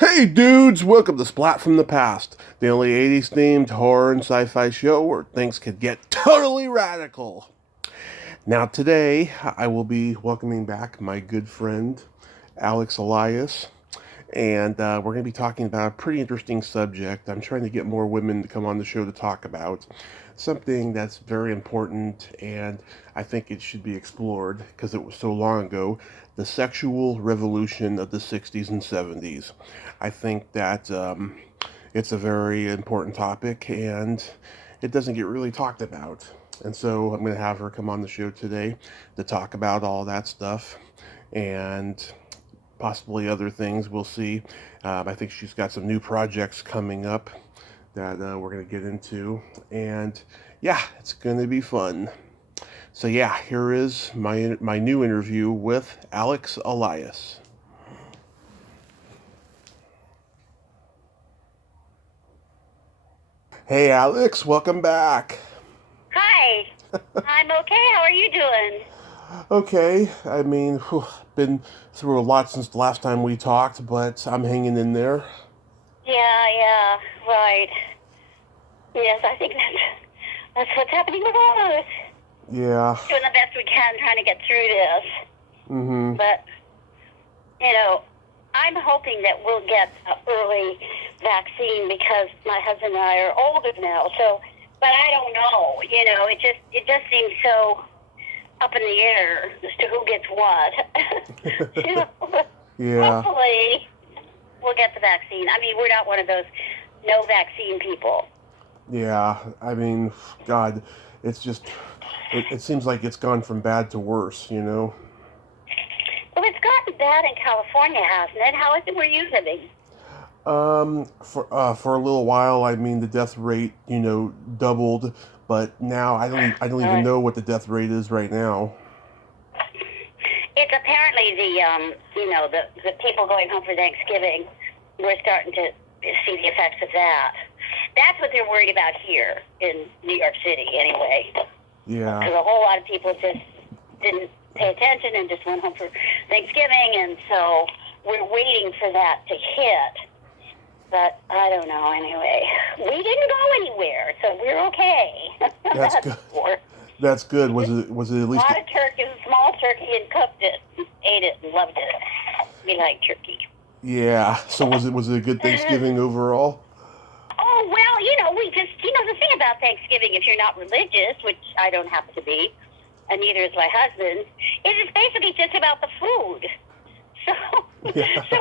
Hey dudes, welcome to Splat from the Past, the only 80s themed horror and sci fi show where things could get totally radical. Now, today, I will be welcoming back my good friend, Alix Elias, and we're going to be talking about a pretty interesting subject. I'm trying to get more women to come on the show to talk about something that's very important, and I think it should be explored because it was so long ago, the sexual revolution of the 60s and 70s. I think that it's a very important topic, and it doesn't get really talked about. And so I'm going to have her come on the show today to talk about all that stuff and possibly other things. We'll see. I think she's got some new projects coming up that we're going to get into. And yeah, it's going to be fun. So yeah, here is my new interview with Alix Elias. Hey Alix, welcome back. Hi, I'm okay. How are you doing? Okay, I mean, been through a lot since the last time we talked, but I'm hanging in there. Yeah, right. Yes, I think that's what's happening with all of us. Yeah. Doing the best we can, trying to get through this. Mm-hmm. But I'm hoping that we'll get an early vaccine because my husband and I are older now. So, but I don't know. It just seems so up in the air as to who gets what. you know, Yeah. hopefully we'll get the vaccine. I mean, we're not one of those no vaccine people. Yeah. I mean, God, it's just, it seems like it's gone from bad to worse. Well, it's gotten bad in California, hasn't it? How is it where you living? For a little while, I mean, the death rate, doubled, but now I don't even Uh, know what the death rate is right now. it's apparently the people going home for Thanksgiving. We're starting to see the effects of that. That's what they're worried about here in New York City, anyway. Yeah. Because a whole lot of people just didn't pay attention and just went home for Thanksgiving, and so we're waiting for that to hit. But I don't know. Anyway, we didn't go anywhere, so we're okay. That's That's good. for That's good. just Was it at a least? lot of turkey, small turkey, and cooked it, ate it, and loved it. We like turkey. Yeah. So was it a good Thanksgiving overall? Oh, well, the thing about Thanksgiving, if you're not religious, which I don't happen to be, and neither is my husband, is it's basically just about the food. So, Yeah. so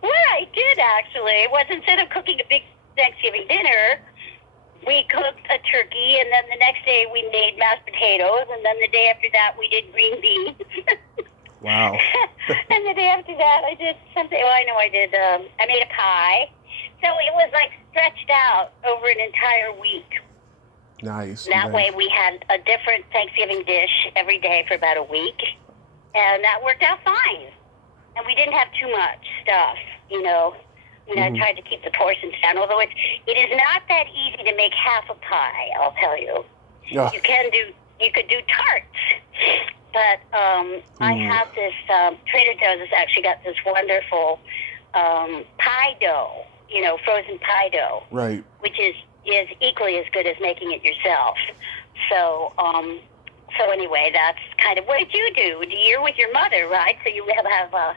what I did actually was instead of cooking a big Thanksgiving dinner, we cooked a turkey, and then the next day we made mashed potatoes, and then the day after that we did green beans. Wow. and the day after that I did something. Well, I know I did. I made a pie. So it was like stretched out over an entire week. Nice. That Nice. way we had a different Thanksgiving dish every day for about a week. And that worked out fine. And we didn't have too much stuff. I Mhm. tried to keep the portions down, although it is not that easy to make half a pie, I'll tell you. Yeah. You could do tarts. But I Ooh. have this, Trader Joe's has actually got this wonderful pie dough, frozen pie dough, Right. which is equally as good as making it yourself. So, so anyway, that's kind of what did you do? You're with your mother, right? So you have a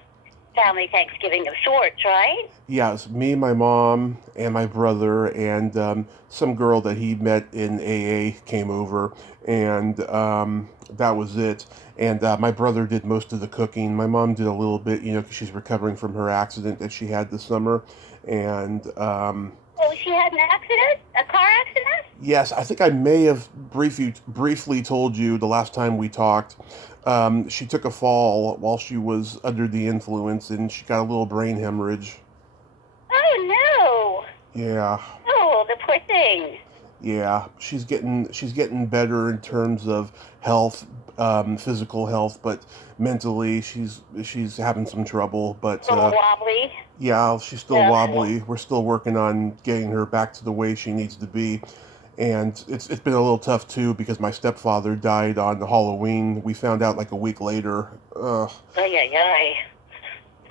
family Thanksgiving of sorts, right? Yeah, it's me, my mom, and my brother, and some girl that he met in AA came over, and that was it. And my brother did most of the cooking. My mom did a little bit, because she's recovering from her accident that she had this summer. And Oh, she had an accident, a car accident. yes, I think I may have briefly told you the last time we talked. She took a fall while she was under the influence, and she got a little brain hemorrhage. Oh no! Yeah. Oh, the poor thing. Yeah, she's getting better in terms of health, physical health, but mentally she's having some trouble. But A little wobbly. yeah, she's still Yeah. wobbly. We're still working on getting her back to the way she needs to be, and it's been a little tough too because my stepfather died on Halloween. We found out like a week later. Ugh, Ay, ay, ay.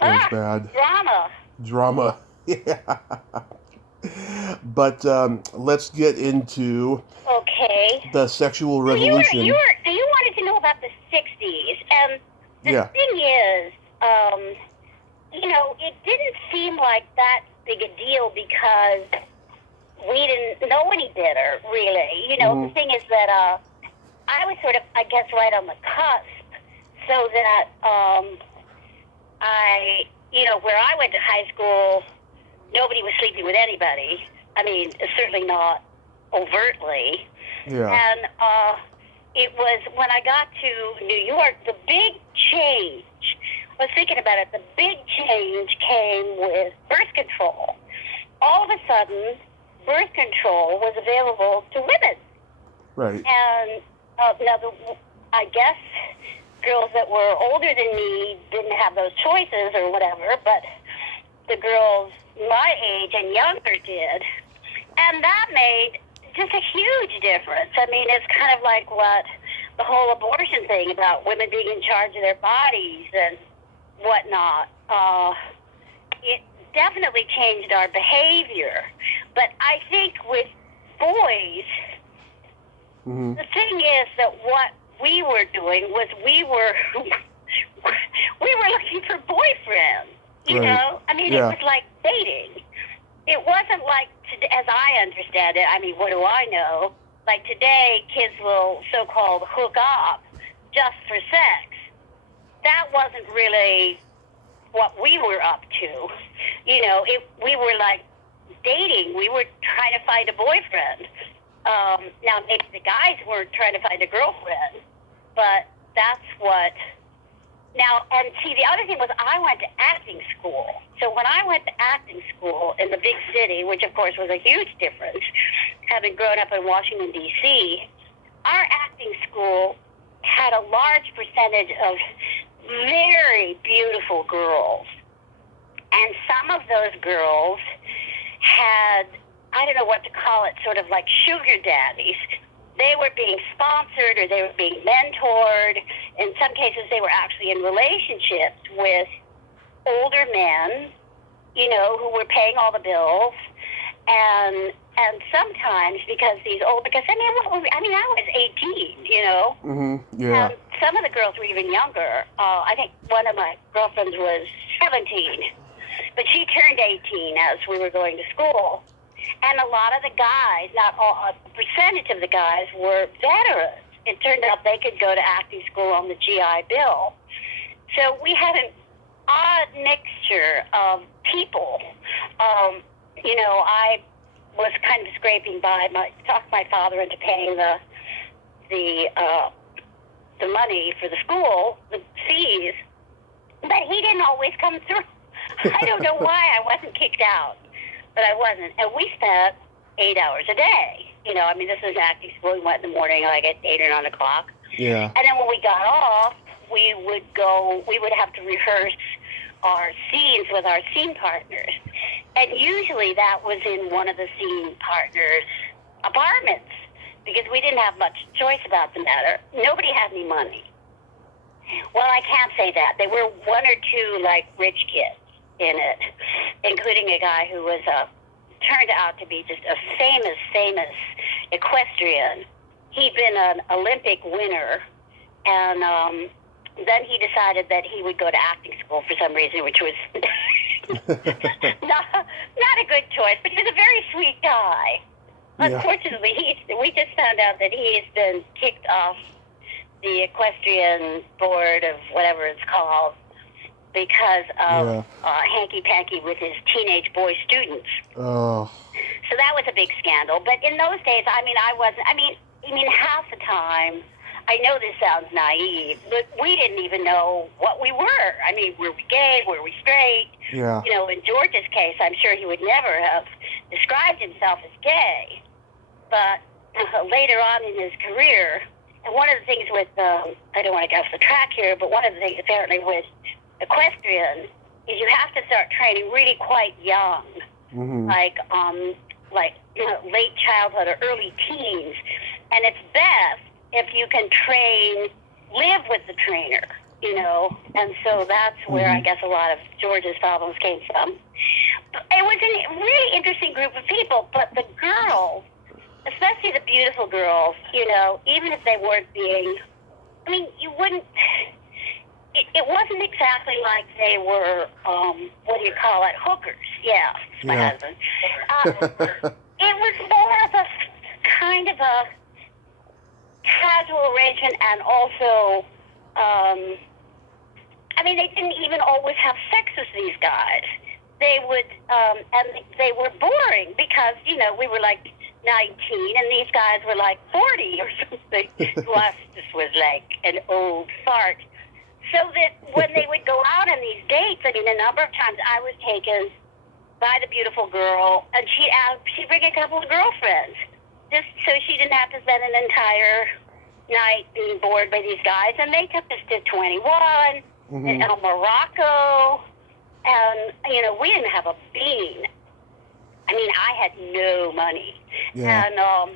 it was Ah, bad drama. drama. Yeah. But let's get into Okay. the sexual Well, revolution. you wanted to know about the '60s, and the Yeah. thing is, it didn't seem like that big a deal because we didn't know any better, really. The thing is that I was sort of, I guess, right on the cusp, so that where I went to high school, nobody was sleeping with anybody. I mean, certainly not overtly. Yeah. And it was when I got to New York, the big change. I was thinking about it. The big change came with birth control. All of a sudden, birth control was available to women. Right. And I guess girls that were older than me didn't have those choices or whatever, but the girls my age and younger did. And that made just a huge difference. I mean, it's kind of like what the whole abortion thing about women being in charge of their bodies and whatnot. It definitely changed our behavior. But I think with boys, the thing is that what we were doing was we were looking for boyfriends. You know? I mean, It was like dating. It wasn't like, as I understand it, I mean, what do I know? Like today, kids will so-called hook up just for sex. That wasn't really what we were up to. We were like dating. We were trying to find a boyfriend. Now, maybe the guys weren't trying to find a girlfriend, but that's what... Now, and see, the other thing was I went to acting school. So when I went to acting school in the big city, which of course was a huge difference, having grown up in Washington, D.C., our acting school had a large percentage of very beautiful girls. And some of those girls had, I don't know what to call it, sort of like sugar daddies. They were being sponsored or they were being mentored. In some cases, they were actually in relationships with older men, who were paying all the bills. And sometimes because I was 18, Yeah. And some of the girls were even younger. I think one of my girlfriends was 17, but she turned 18 as we were going to school. And a lot of the guys, not all, a percentage of the guys were veterans. It turned out they could go to acting school on the GI Bill. So we had an odd mixture of people. I was kind of scraping by, talked my father into paying the money for the school, the fees, but he didn't always come through. I don't know why I wasn't kicked out. But I wasn't. And we spent 8 hours a day. This is acting school. We went in the morning, like at 8 or 9 o'clock. Yeah. And then when we got off, we would have to rehearse our scenes with our scene partners. And usually that was in one of the scene partners' apartments because we didn't have much choice about the matter. Nobody had any money. Well, I can't say that. There were one or two, like, rich kids in it, including a guy who was turned out to be just a famous equestrian. He'd been an Olympic winner, and then he decided that he would go to acting school for some reason, which was not a good choice, but he was a very sweet guy. Yeah. Unfortunately, we just found out that he's been kicked off the equestrian board of whatever it's called because of hanky-panky with his teenage boy students. Oh. So that was a big scandal. But in those days, half the time, I know this sounds naive, but we didn't even know what we were. Were we gay? Were we straight? Yeah. In George's case, I'm sure he would never have described himself as gay. But later on in his career, and one of the things with, I don't want to get off the track here, but one of the things apparently with equestrian is you have to start training really quite young, like late childhood or early teens. And it's best if you can live with the trainer, and so that's where I guess a lot of George's problems came from. It was interesting group of people. But the girls, especially the beautiful girls, even if they weren't being, you wouldn't. It wasn't exactly like they were, what do you call it, hookers. Yeah, my husband. It was more of a kind of a casual arrangement, and also, they didn't even always have sex with these guys. They would, and they were boring because, we were like 19 and these guys were like 40 or something. To us, this was like an old fart. So that when they would go out on these dates, a number of times I was taken by the beautiful girl, and she'd bring a couple of girlfriends, just so she didn't have to spend an entire night being bored by these guys. And they took us to 21 in Morocco, and we didn't have a bean. I had no money, and a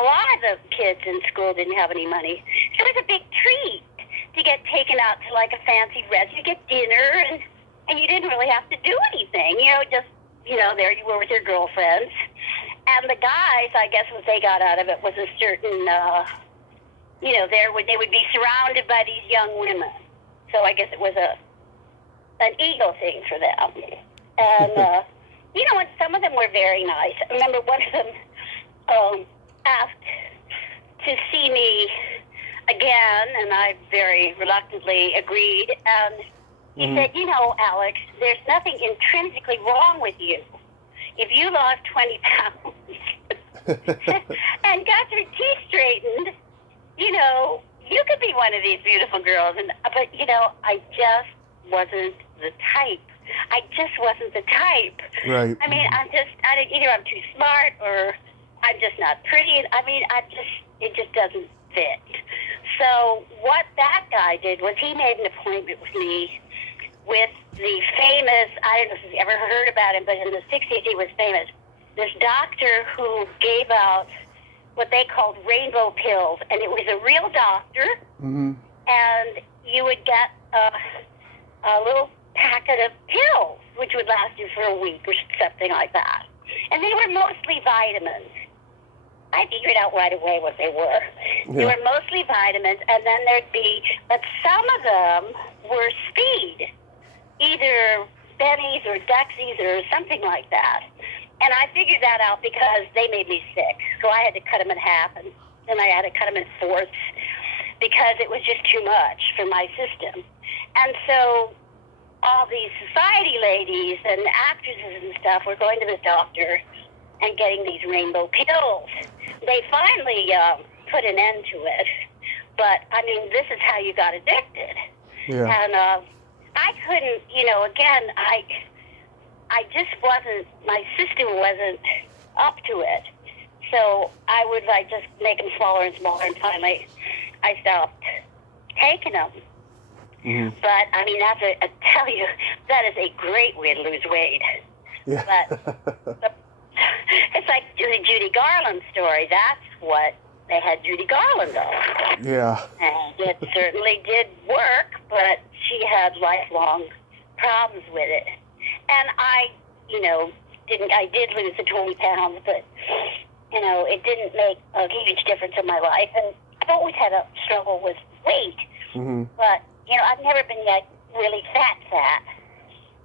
lot of the kids in school didn't have any money. So it was a big treat to get taken out to like a fancy restaurant. You get dinner, and you didn't really have to do anything. There you were with your girlfriends. And the guys, I guess what they got out of it was a certain, they would be surrounded by these young women. So I guess it was an ego thing for them. And, and some of them were very nice. I remember one of them asked to see me again, and I very reluctantly agreed. And he said, Alex, there's nothing intrinsically wrong with you. If you lost 20 pounds and got your teeth straightened, you could be one of these beautiful girls. But I just wasn't the type. I just wasn't the type. Right. Either I'm too smart or I'm just not pretty. It just doesn't fit. So what that guy did was he made an appointment with me with the famous, I don't know if you've ever heard about him, but in the 60s he was famous, this doctor who gave out what they called rainbow pills. And it was a real doctor, and you would get a little packet of pills, which would last you for a week or something like that. And they were mostly vitamins. I figured out right away what they were. Yeah. They were mostly vitamins, and then but some of them were speed, either Bennies or Dexies or something like that. And I figured that out because they made me sick. So I had to cut them in half, and then I had to cut them in fourths because it was just too much for my system. And so all these society ladies and actresses and stuff were going to the doctor and getting these rainbow pills. They finally put an end to it. But, this is how you got addicted. Yeah. And I couldn't, again, I just wasn't, my system wasn't up to it. So I would just make them smaller and smaller, and finally I stopped taking them. But, I tell you, that is a great way to lose weight. Yeah. But it's like the Judy Garland story. That's what they had Judy Garland on. Yeah. And it certainly did work, but she had lifelong problems with it. And I did lose the 20 pounds, but, it didn't make a huge difference in my life. And I've always had a struggle with weight. But, I've never been really fat.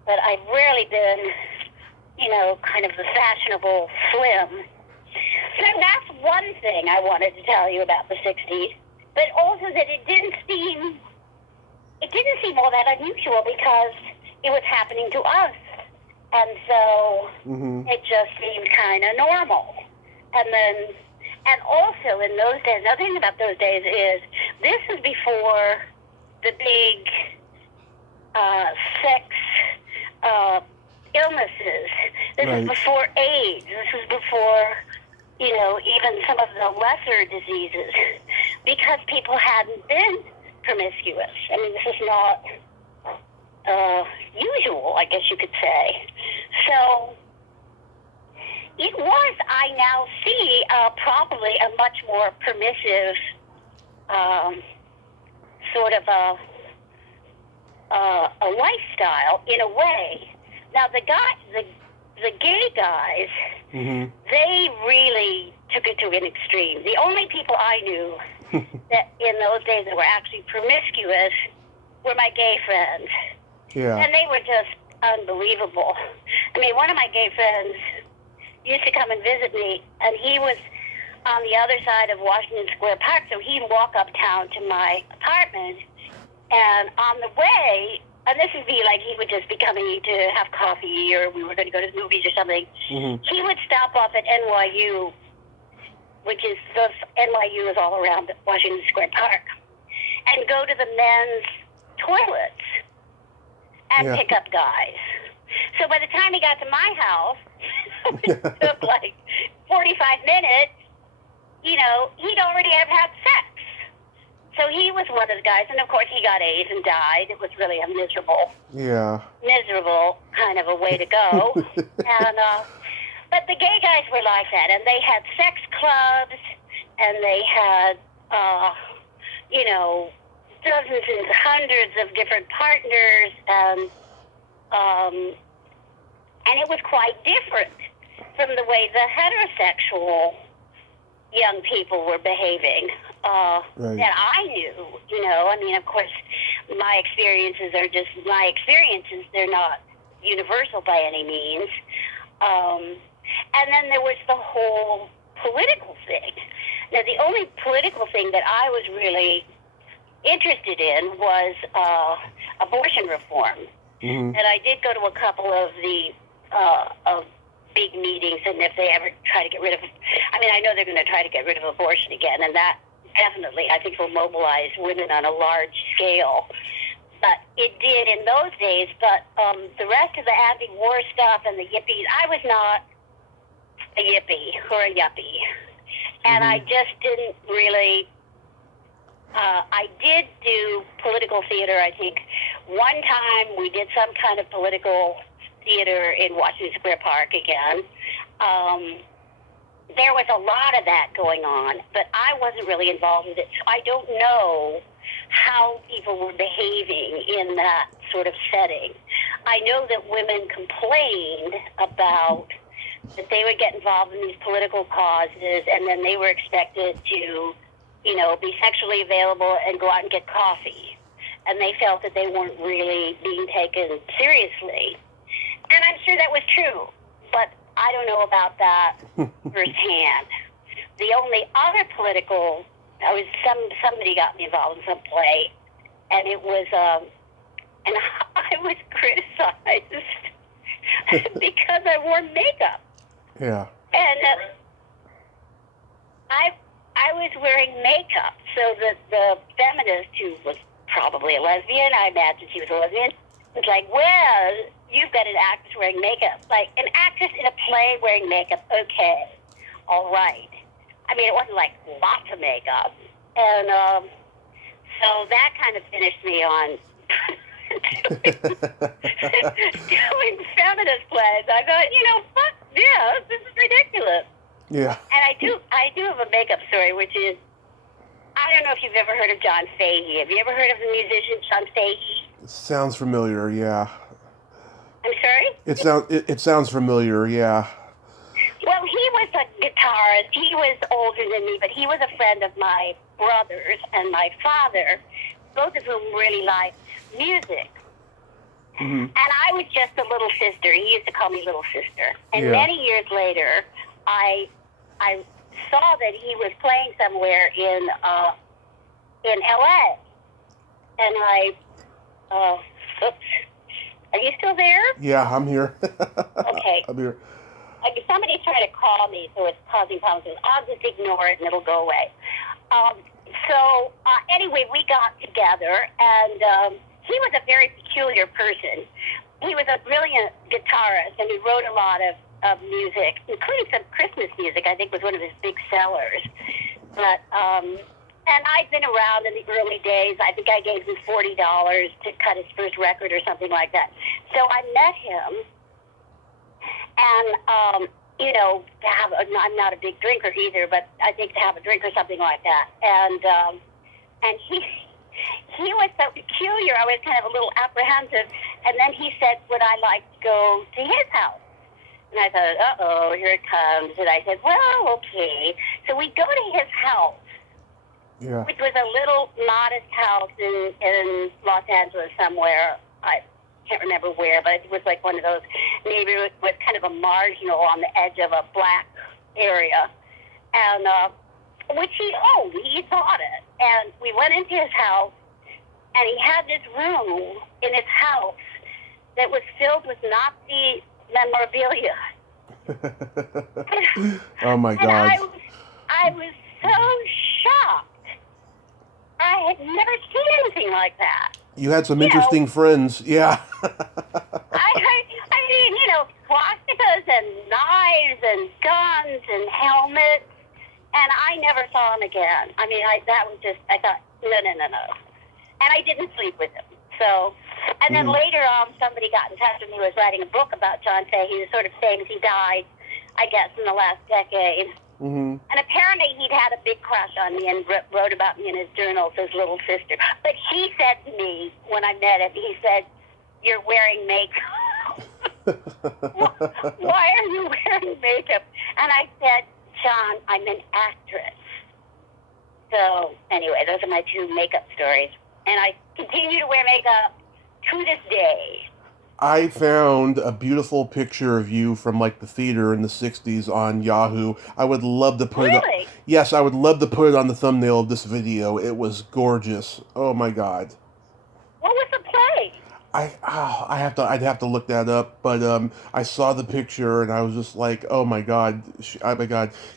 But I've rarely been, kind of the fashionable slim. So that's one thing I wanted to tell you about the 60s. But also that it didn't seem all that unusual because it was happening to us. And so it just seemed kind of normal. And also in those days, another thing about those days is this was before the big sex illnesses. This was before AIDS. This was before, even some of the lesser diseases, because people hadn't been promiscuous. This is not usual, I guess you could say. So it was, I now see, probably a much more permissive sort of a lifestyle in a way. Now the the gay guys, they really took it to an extreme. The only people I knew that in those days that were actually promiscuous were my gay friends. Yeah. And they were just unbelievable. I mean, one of my gay friends used to come and visit me, and he was on the other side of Washington Square Park, so he'd walk uptown to my apartment, and on the way, and this would be like he would just be coming to have coffee, or we were going to go to the movies or something, he would stop off at NYU, which is, NYU is all around Washington Square Park, and go to the men's toilets and pick up guys. So by the time he got to my house, it took like 45 minutes, you know, he'd already have had sex. So he was one of the guys, and of course he got AIDS and died. It was really a miserable kind of a way to go. And but the gay guys were like that, and they had sex clubs, and they had, you know, dozens and hundreds of different partners, and it was quite different from the way the heterosexual young people were behaving that I knew. You know, I mean, of course, my experiences are just my experiences. They're not universal by any means. And then there was the whole political thing. Now, the only political thing that I was really interested in was abortion reform. And I did go to a couple of the of big meetings, and if they ever try to get rid of, I mean, I know they're going to try to get rid of abortion again, and that definitely, I think, will mobilize women on a large scale. But it did in those days, but the rest of the anti-war stuff and the yippies, I was not a yippie or a yuppie. And I just didn't really, I did do political theater, I think. One time we did some kind of political theater in Washington Square Park again. There was a lot of that going on, but I wasn't really involved with it, so I don't know how people were behaving in that sort of setting. I know that women complained about that they would get involved in these political causes, and then they were expected to, you know, be sexually available and go out and get coffee. And they felt that they weren't really being taken seriously. And I'm sure that was true, but I don't know about that firsthand. The only other political, somebody got me involved in some play, and it was, and I was criticized because I wore makeup. Yeah. And I was wearing makeup, so that the feminist, who was probably a lesbian, I imagine she was a lesbian, was like, well, you've got an actress wearing makeup. Like, an actress in a play wearing makeup, okay, all right. I mean, it wasn't like lots of makeup. And so that kind of finished me on doing feminist plays. I thought, you know, fuck this. This is ridiculous. Yeah. And I do have a makeup story, which is, I don't know if you've ever heard of John Fahey. Have you ever heard of the musician John Fahey? Sounds familiar, yeah. I'm sorry? It sounds familiar, yeah. Well, he was a guitarist. He was older than me, but he was a friend of my brother's and my father, both of whom really liked music. And I was just a little sister. He used to call me little sister. And many years later, I saw that he was playing somewhere in L.A. And oops. Are you still there? Yeah, I'm here. Okay. I'm here. Somebody's trying to call me, so it's causing problems. I'll just ignore it, and it'll go away. Anyway, we got together, and he was a very peculiar person. He was a brilliant guitarist, and he wrote a lot of music, including some Christmas music, I think was one of his big sellers. But, and I'd been around in the early days. I think I gave him $40 to cut his first record or something like that. So I met him, and, you know, I'm not a big drinker either, but I think to have a drink or something like that. And he was so peculiar, I was kind of a little apprehensive. And then he said, would I like to go to his house? And I thought, uh-oh, here it comes. And I said, well, okay. So we go to his house, Yeah. which was a little modest house in Los Angeles somewhere. I can't remember where, but it was like one of those neighborhoods with kind of a marginal on the edge of a black area. And which he owned. He bought it. And we went into his house, and he had this room in his house that was filled with Nazi memorabilia. Oh my God! I was so shocked. I had never seen anything like that. You had some interesting friends, yeah. I mean, swastikas and knives and guns and helmets, and I never saw him again. I mean, I thought, no. And I didn't sleep with him. So, and then later on, somebody got in touch with me who was writing a book about John Fay. He was sort of famous. He died, I guess, in the last decade. Mm-hmm. And apparently he'd had a big crush on me and wrote about me in his journals, his little sister. But he said to me when I met him, he said, "You're wearing makeup." Why are you wearing makeup? And I said, "John, I'm an actress." So anyway, those are my two makeup stories. And I continue to wear makeup to this day. I found a beautiful picture of you from like the theater in the 60s on Yahoo. I would love to put it Really? Yes, I would love to put it on the thumbnail of this video. It was gorgeous. Oh my God. What was the play? I'd have to look that up, but I saw the picture and I was just like, oh my God,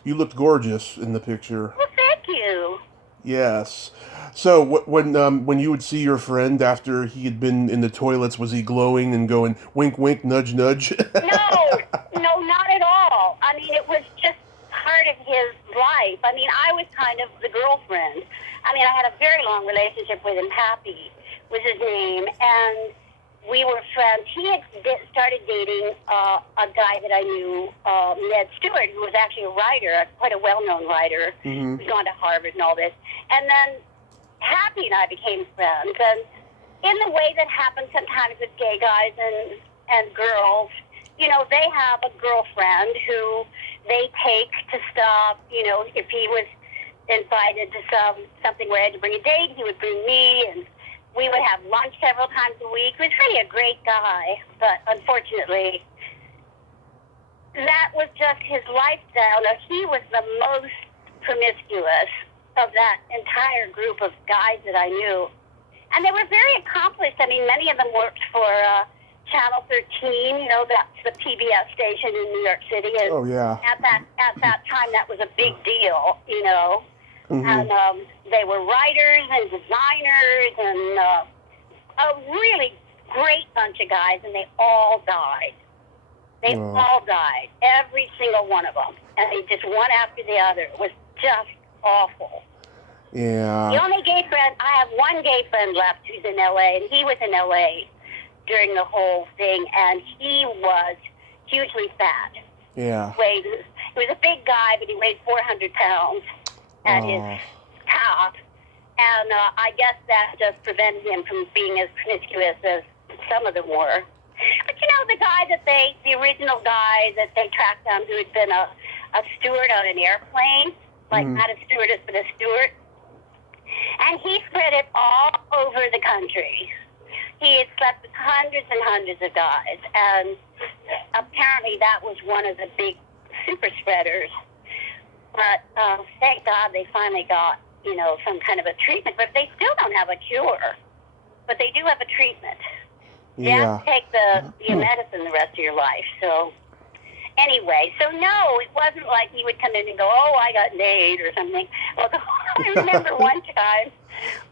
you looked gorgeous in the picture. Well, thank you. Yes. So when you would see your friend after he had been in the toilets, was he glowing and going wink wink nudge nudge? No, not at all. I mean, it was just part of his life. I mean, I was kind of the girlfriend. I mean, I had a very long relationship with him. Happy was his name, and we were friends. He had started dating a guy that I knew, Ned Stewart, who was actually a writer, quite a well-known writer. Mm-hmm. He's gone to Harvard and all this. And then Happy and I became friends. And in the way that happens sometimes with gay guys and girls, they have a girlfriend who they take to stuff. If he was invited to something where I had to bring a date, he would bring me, and we would have lunch several times a week. He was really a great guy, but unfortunately, that was just his lifestyle. Now, he was the most promiscuous of that entire group of guys that I knew. And they were very accomplished. I mean, many of them worked for Channel 13, that's the PBS station in New York City. And Oh yeah. At that time, that was a big deal, Mm-hmm. And they were writers and designers and a really great bunch of guys, and they all died. They all died, every single one of them. And they just one after the other. It was just awful. Yeah. The only gay friend, I have one gay friend left who's in L.A., and he was in L.A. during the whole thing, and he was hugely fat. Yeah. He was a big guy, but he weighed 400 pounds at his top. And I guess that just prevented him from being as promiscuous as some of them were. But the original guy that they tracked down who had been a steward on an airplane, like not a stewardess, but a steward. And he spread it all over the country. He had slept with hundreds and hundreds of guys. And apparently that was one of the big super spreaders. But thank God they finally got, some kind of a treatment. But they still don't have a cure. But they do have a treatment. You have to take the medicine the rest of your life. So anyway, no, it wasn't like he would come in and go, oh, I got laid or something. Although I remember one time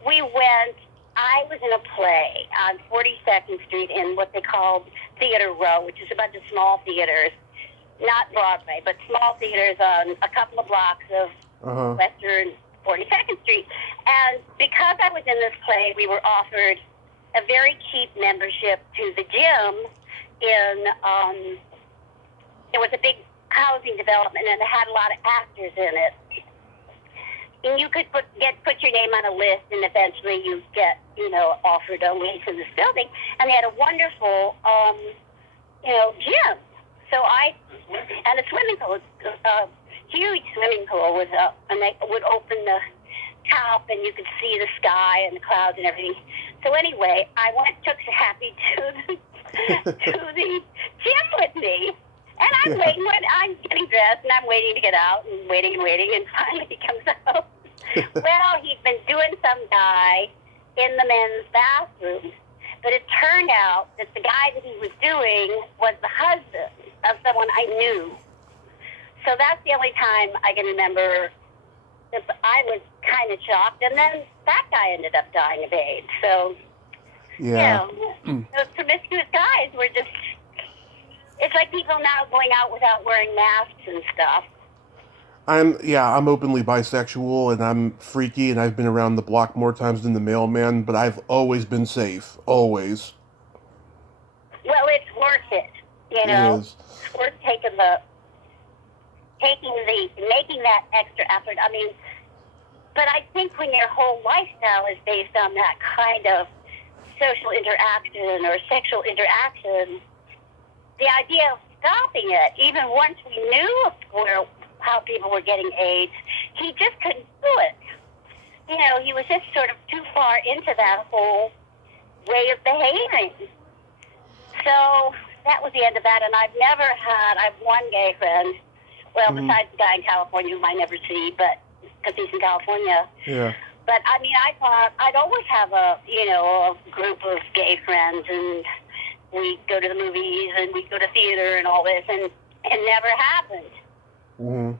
I was in a play on 42nd Street in what they called Theater Row, which is a bunch of small theaters, not Broadway, but small theaters on a couple of blocks of Western 42nd Street. And because I was in this play, we were offered a very cheap membership to the gym it was a big housing development, and it had a lot of actors in it. And you could put your name on a list, and eventually you get, offered a lease in this building. And they had a wonderful, gym. So I swimming pool, a huge swimming pool with and they would open the top and you could see the sky and the clouds and everything. So anyway, I took Happy to the to the gym with me. And I'm waiting when I'm getting dressed and I'm waiting to get out and waiting, and finally he comes out. Well, he'd been doing some guy in the men's bathroom, but it turned out that the guy that he was doing was the husband of someone I knew. So that's the only time I can remember that I was kind of shocked. And then that guy ended up dying of AIDS. So, Yeah. those promiscuous guys were just, it's like people now going out without wearing masks and stuff. I'm openly bisexual and I'm freaky and I've been around the block more times than the mailman, but I've always been safe. Always. Well, it's worth it, you know. It's worth making that extra effort. I mean, but I think when your whole lifestyle is based on that kind of social interaction or sexual interaction, the idea of stopping it, even once we knew how people were getting AIDS, he just couldn't do it. You know, he was just sort of too far into that whole way of behaving. So that was the end of that, and I've one gay friend, well, besides the guy in California whom I never see, but because he's in California. Yeah. But, I mean, I thought I'd always have a group of gay friends, and we'd go to the movies, and we'd go to theater and all this, and it never happened. Mm-hmm.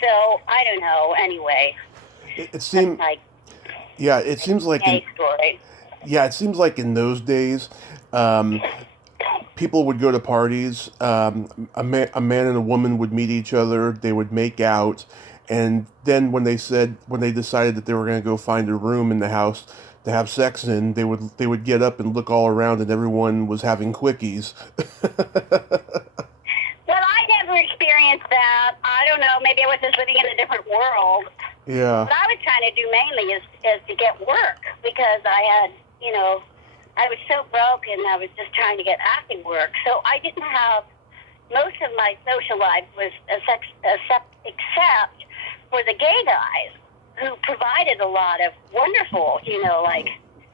So, I don't know, anyway. It seems like... Yeah, it seems like... it seems like in those days, people would go to parties, a man and a woman would meet each other, they would make out, and then when they decided that they were going to go find a room in the house to have sex in, they would get up and look all around and everyone was having quickies. Well, I never experienced that. I don't know, maybe I was just living in a different world. Yeah. What I was trying to do mainly is to get work, because I had, I was so broke and I was just trying to get acting work. So I didn't have, most of my social life was except for the gay guys who provided a lot of wonderful, like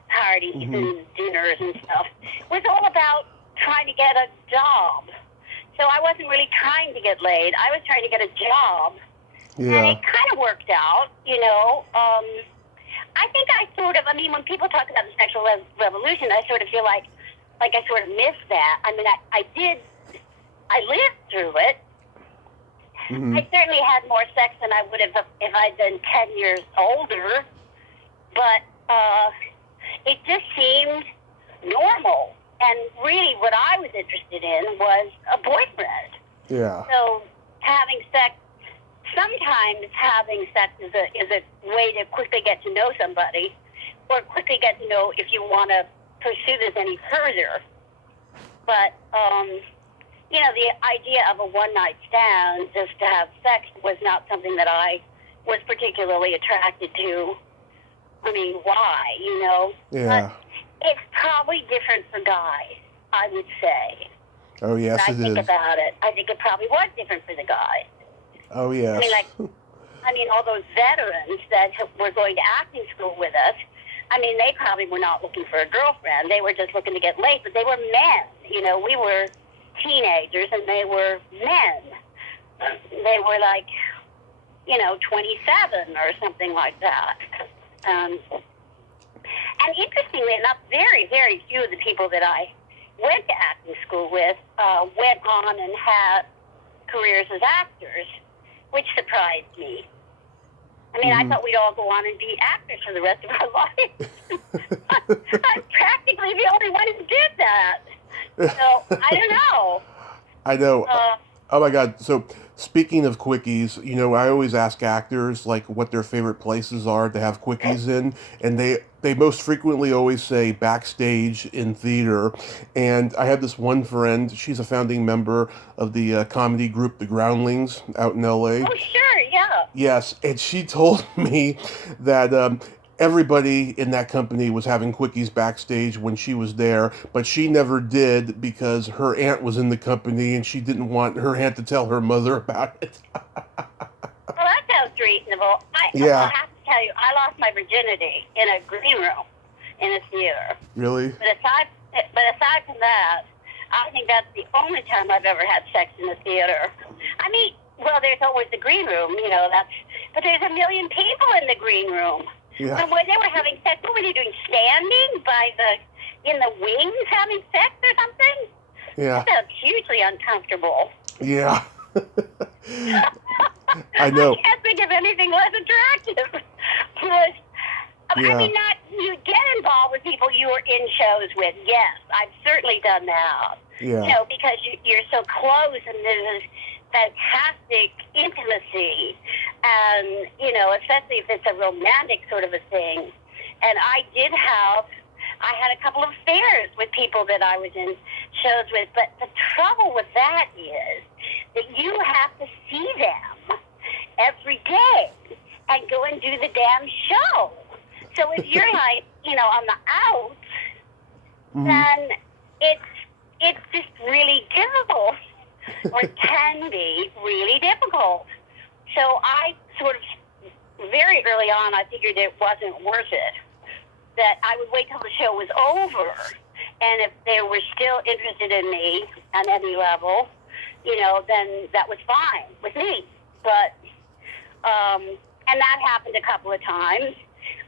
parties and dinners and stuff. It was all about trying to get a job. So I wasn't really trying to get laid. I was trying to get a job. Yeah. And it kind of worked out, I think when people talk about the sexual revolution, I sort of feel like I sort of missed that. I mean, I lived through it. Mm-hmm. I certainly had more sex than I would have if I'd been 10 years older, but it just seemed normal. And really what I was interested in was a boyfriend. Yeah. So sometimes having sex is a way to quickly get to know somebody, or quickly get to know if you want to pursue this any further. But, the idea of a one-night stand just to have sex was not something that I was particularly attracted to. I mean, why, Yeah. But it's probably different for guys, I would say. Oh, yes, it is. When I think about it, I think it probably was different for the guys. Oh, yes. I mean, all those veterans that were going to acting school with us, they probably were not looking for a girlfriend. They were just looking to get laid, but they were men. We were teenagers, and they were men. They were 27 or something like that. And interestingly enough, very, very few of the people that I went to acting school with went on and had careers as actors, which surprised me. I thought we'd all go on and be actors for the rest of our lives. I'm practically the only one who did that. So, I don't know. I know. Oh my God. So, speaking of quickies, I always ask actors what their favorite places are to have quickies in, and they most frequently always say backstage in theater. And I have this one friend, she's a founding member of the comedy group The Groundlings out in LA. Oh, sure, yeah. Yes, and she told me that everybody in that company was having quickies backstage when she was there, but she never did because her aunt was in the company and she didn't want her aunt to tell her mother about it. Well, that sounds reasonable. Well, I Yeah. have to tell you, I lost my virginity in a green room in a theater. Really? But aside from that, I think that's the only time I've ever had sex in a theater. I mean, well, there's always the green room, but there's a million people in the green room. Yeah. And when they were having sex, what were they doing? Standing in the wings having sex or something? Yeah. That sounds hugely uncomfortable. Yeah. I know. I can't think of anything less attractive. But, Yeah. I mean, you get involved with people you were in shows with. Yes, I've certainly done that. Yeah. Because you're so close and there's this fantastic intimacy. And, especially if it's a romantic sort of a thing. And I had a couple of affairs with people that I was in shows with. But the trouble with that is that you have to see them every day and go and do the damn show. So if you're like, on the outs, then it's just really difficult, or can be really difficult. So I sort of, very early on, I figured it wasn't worth it, that I would wait till the show was over, and if they were still interested in me on any level, then that was fine with me. But, and that happened a couple of times,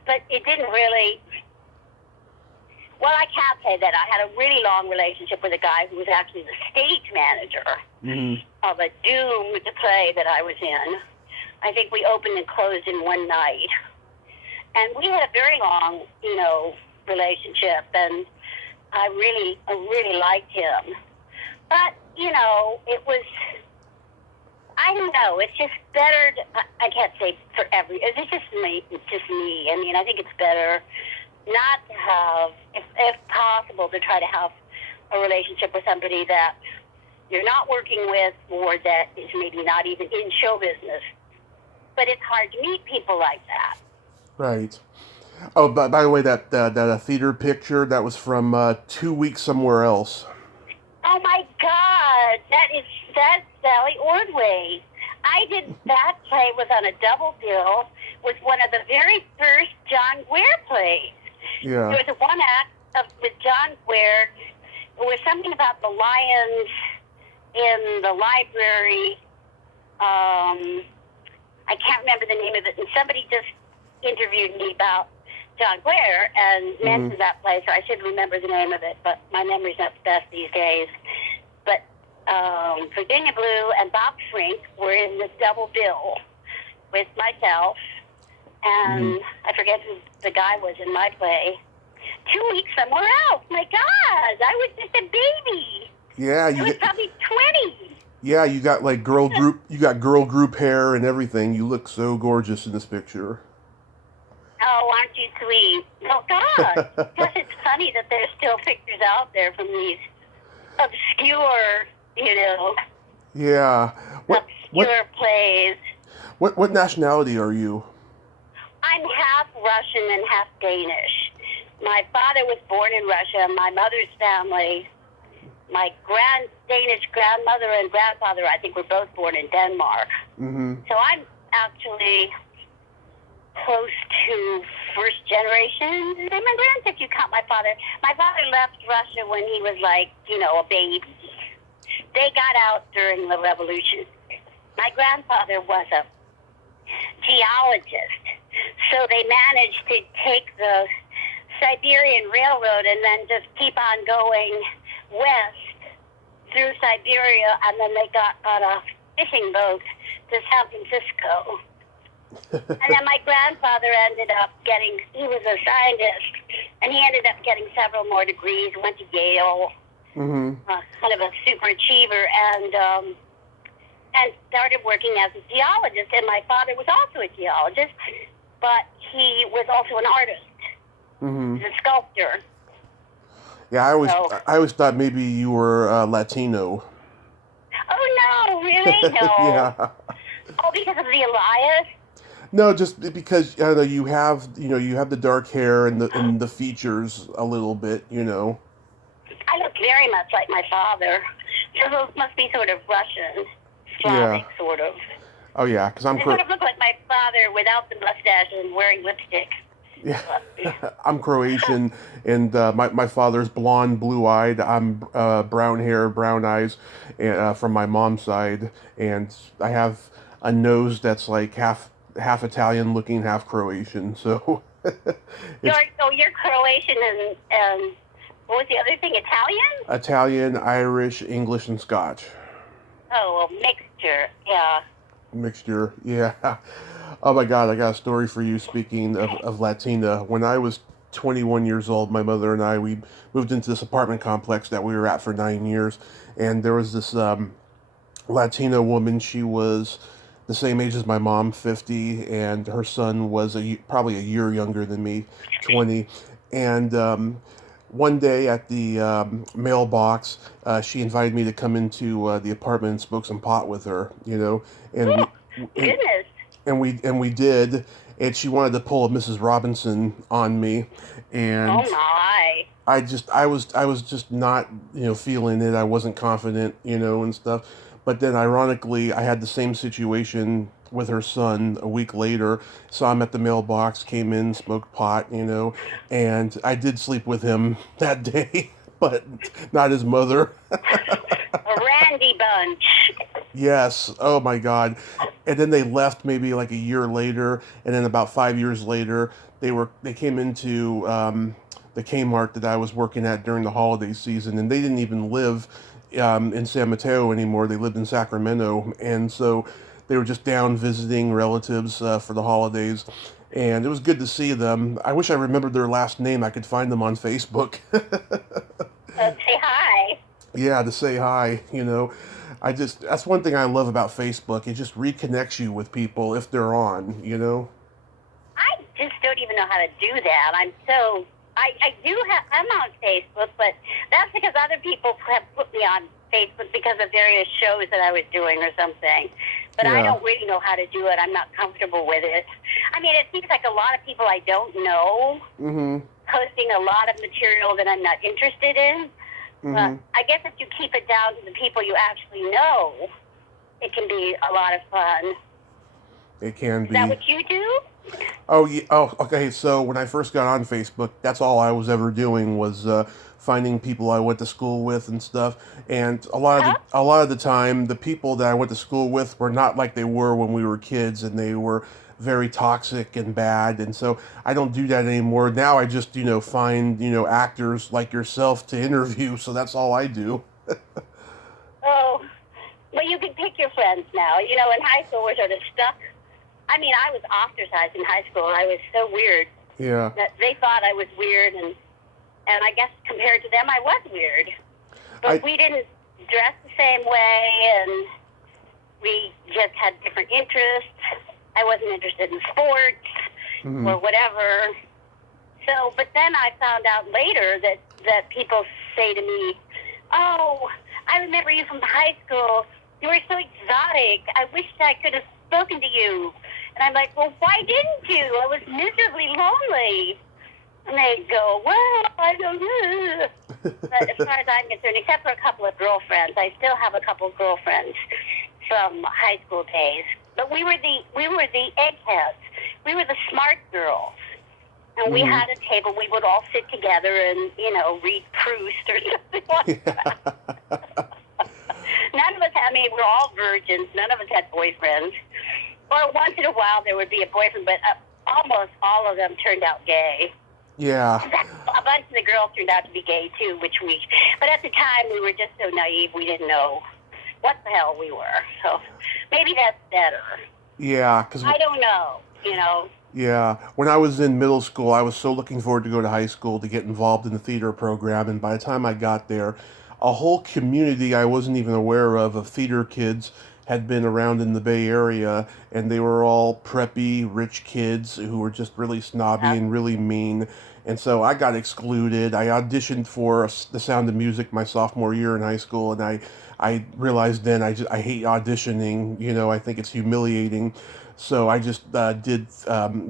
but it didn't really, well, I can't say that. I had a really long relationship with a guy who was actually the stage manager of a doomed play that I was in. I think we opened and closed in one night. And we had a very long, relationship, and I really liked him. But, it was, I don't know, it's just better, I can't say for it's just me. I mean, I think it's better not to have, if possible, to try to have a relationship with somebody that you're not working with, or that is maybe not even in show business. But it's hard to meet people like that. Right. Oh, by the way, that theater picture, that was from 2 weeks somewhere else. Oh my God, that's Sally Ordway. I did that play was on a double bill with one of the very first John Guare plays. Yeah. There was a one act with John Guare. It was something about the lions in the library. I can't remember the name of it, and somebody just interviewed me about John Guare and mentioned that play, so I should remember the name of it, but my memory's not the best these days. But Virginia Blue and Bob Swink were in this double bill with myself, and I forget who the guy was in my play. 2 weeks somewhere else. My God, I was just a baby. Yeah, I was probably 20. Yeah, you got like girl group hair and everything. You look so gorgeous in this picture. Oh, aren't you sweet? Oh, God. It's funny that there's still pictures out there from these obscure, Yeah. obscure plays. What nationality are you? I'm half Russian and half Danish. My father was born in Russia. My mother's family, my Danish grandmother and grandfather, I think, were both born in Denmark. So I'm actually close to first generation immigrants, if you count my father. My father left Russia when he was a baby. They got out during the revolution. My grandfather was a geologist, so they managed to take the Siberian Railroad and then just keep on going west through Siberia, and then they got on a fishing boat to San Francisco. And then my grandfather ended up he was a scientist, and he ended up getting several more degrees, went to Yale, kind of a super achiever, and started working as a geologist. And my father was also a geologist, but he was also an artist. He's a sculptor. Yeah, I always thought maybe you were Latino. Oh, no, really? No. Yeah. Oh, because of the Elias? No, just because you have the dark hair and the features a little bit, you know. I look very much like my father. So those must be sort of Russian, Yeah. Slavic, sort of. Oh yeah, because I sort of look like my father without the mustache and wearing lipstick. yeah, I'm Croatian, and my father's blonde, blue-eyed. I'm brown hair, brown eyes, from my mom's side, and I have a nose that's like half Italian looking, half Croatian. So it's You're Croatian and what was the other thing? Italian? Italian, Irish, English, and Scotch Oh, a mixture. Yeah. mixture. Yeah. Oh my God, I got a story for you. Speaking of Latina, when I was 21 years old, my mother and we moved into this apartment complex that we were at for 9 years, and there was this Latina woman. She was the same age as my mom, 50, and her son was probably a year younger than me, 20. And one day at the mailbox, she invited me to come into the apartment and smoke some pot with her, you know, and Oh, we and, goodness. and we did, and she wanted to pull a Mrs. Robinson on me, Oh and my. I was just not, feeling it. I wasn't confident, and stuff. But then ironically, I had the same situation with her son a week later. Saw him at the mailbox, came in, smoked pot, and I did sleep with him that day, but not his mother. A Randy bunch. Yes. Oh my God. And then they left maybe like a year later, and then about 5 years later, they came into the Kmart that I was working at during the holiday season, and they didn't even live in San Mateo anymore. They lived in Sacramento, and so they were just down visiting relatives for the holidays. And it was good to see them. I wish I remembered their last name. I could find them on Facebook. Say hi. Yeah, to say hi, that's one thing I love about Facebook. It just reconnects you with people if they're on. I just don't even know how to do that. I'm on Facebook, but that's because other people have put me on Facebook because of various shows that I was doing or something. But I Yeah. don't really know how to do it. I'm not comfortable with it. I mean, it seems like a lot of people I don't know Mm-hmm. posting a lot of material that I'm not interested in. Mm-hmm. I guess if you keep it down to the people you actually know, it can be a lot of fun. It can Is that be. what you do? Oh, yeah. Oh, okay. So when I first got on Facebook, that's all I was ever doing was finding people I went to school with and stuff. And Huh? a lot of the time, the people that I went to school with were not like they were when we were kids, and they were very toxic and bad. And so I don't do that anymore. Now I just find actors like yourself to interview. So that's all I do. Oh, well, you can pick your friends now. You know, in high school, we're sort of stuck. I mean, I was ostracized in high school. I was so weird Yeah. that they thought I was weird, and I guess compared to them, I was weird. But we didn't dress the same way, and we just had different interests. I wasn't interested in sports Mhm. or whatever. So, but then I found out later that people say to me, "Oh, I remember you from high school. You were so exotic. I wish I could have spoken to you." And I'm like, "Well, why didn't you? I was miserably lonely." And they go, "Well, I don't know." But as far as I'm concerned, except for a couple of girlfriends, I still have a couple of girlfriends from high school days. But we were the eggheads. We were the smart girls. And we Mhm. had a table. We would all sit together and, read Proust or something like that. None of us had, I mean, we're all virgins. None of us had boyfriends. Or once in a while there would be a boyfriend, but almost all of them turned out gay. Yeah. A bunch of the girls turned out to be gay too, but at the time we were just so naive we didn't know what the hell we were. So maybe that's better. Yeah. Because I don't know. yeah, when I was in middle school, I was so looking forward to go to high school to get involved in the theater program, and by the time I got there, a whole community I wasn't even aware of theater kids had been around in the Bay Area, and they were all preppy, rich kids who were just really snobby and really mean. And so I got excluded. I auditioned for The Sound of Music my sophomore year in high school, and I realized then I hate auditioning. I think it's humiliating. So I just did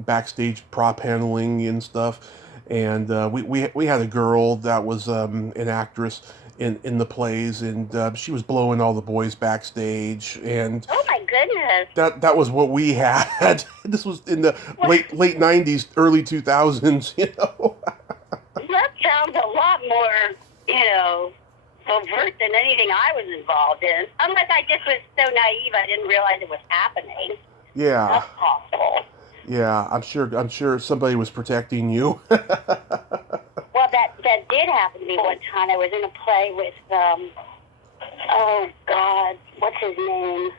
backstage prop handling and stuff. And we had a girl that was an actress in the plays, and she was blowing all the boys backstage. And Oh my goodness. that was what we had. This was in the late 90s, early 2000s, you know. That sounds a lot more, overt than anything I was involved in. Unless I just was so naive I didn't realize it was happening. Yeah. That's possible. Yeah, I'm sure somebody was protecting you. Well, that did happen to me one time. I was in a play with, oh God, what's his name?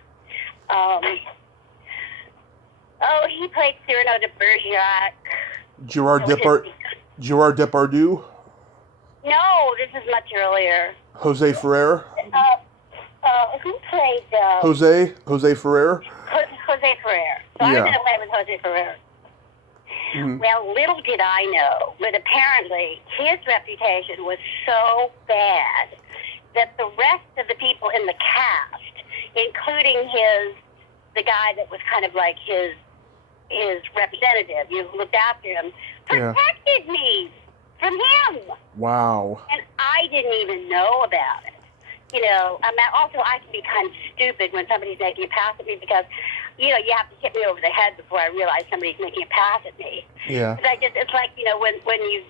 He played Cyrano de Bergerac. Gerard Depardieu? No, this is much earlier. Jose Ferrer? Who played? Jose Ferrer? Jose Ferrer. So I was in a play with Jose Ferrer. Mm-hmm. Well, little did I know that apparently his reputation was so bad that the rest of the people in the cast, including the guy that was kind of like his representative, you looked after him, protected me from him. Wow. And I didn't even know about it. Also I can be kind of stupid when somebody's making a pass at me because, you have to hit me over the head before I realize somebody's making a pass at me. Yeah. It's like, when you